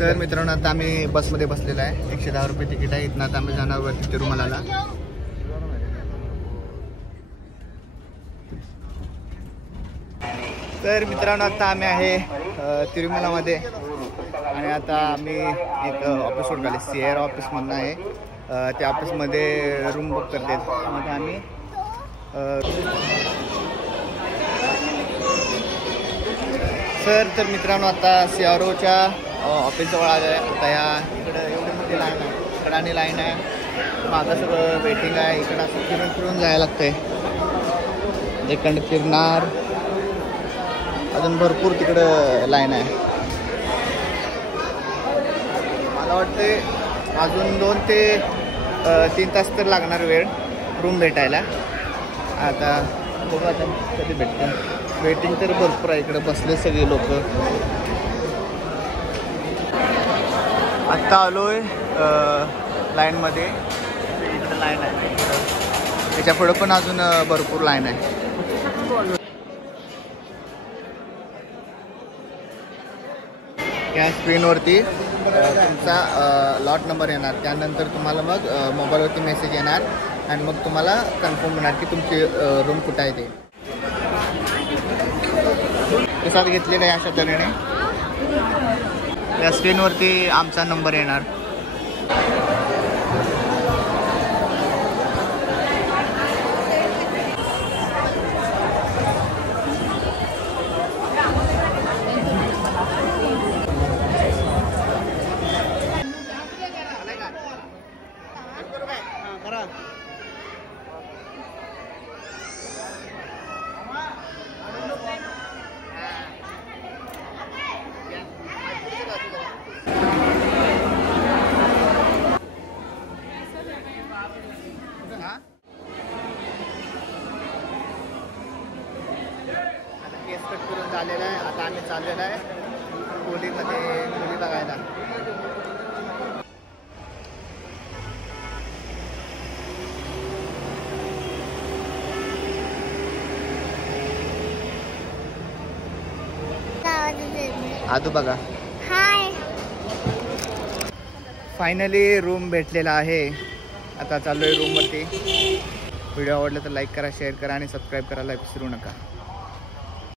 तर मित्रांनो आता आम्ही बसमध्ये बसलेला आहे. 110 रुपये तिकीट आहे. इथनं आता आम्ही जाणार वरती तिरुमलाला. तर मित्रांनो आता आम्ही आहे तिरुमलामध्ये आणि आता आम्ही एक ऑफिस सोडले CR ऑफिसमधनं आहे. त्या ऑफिसमध्ये रूम बुक करते. मग आम्ही तर मित्रांनो आता CROच्या ऑफिसजवळ आलं आहे. आता या इकडं एवढी मोठी लाईन आहे. इकडं आणि लाईन आहे. मागं सगळं वेटिंग आहे. इकडं असं फिरून फिरून जायला लागतं आहे. इकडं फिरणार अजून भरपूर तिकडं लाईन आहे. मला वाटते अजून 2 ते 3 तास तर लागणार वेळ रूम भेटायला. आता बघू आता कधी भेटतं. वेटिंग तर भरपूर आहे. इकडे बसले सगळे लोक. आत्ता आलो आहे लाईनमध्ये. इकडं लाईन आहे. त्याच्या पुढं पण अजून भरपूर लाईन आहे. या स्क्रीनवरती तुमचा लॉट नंबर येणार. त्यानंतर तुम्हाला मग मोबाईलवरती मेसेज येणार आणि मग तुम्हाला कन्फर्म होणार की तुमची रूम कुठं आहे ते. प्रसाद घेतलेला आहे अशा तऱ्हेने. त्या स्क्रीनवरती आमचा नंबर येणार. केस कट करून झालेला आहे. आता आम्ही चाललेलो आहे खोलीमध्ये मुली बघायला. आदू बघा. फायनली रूम भेटलेला आहे. आता चाललोय रूमवरती. व्हिडिओ आवडला तर लाईक करा, शेअर करा आणि सबस्क्राईब करायला विसरू नका.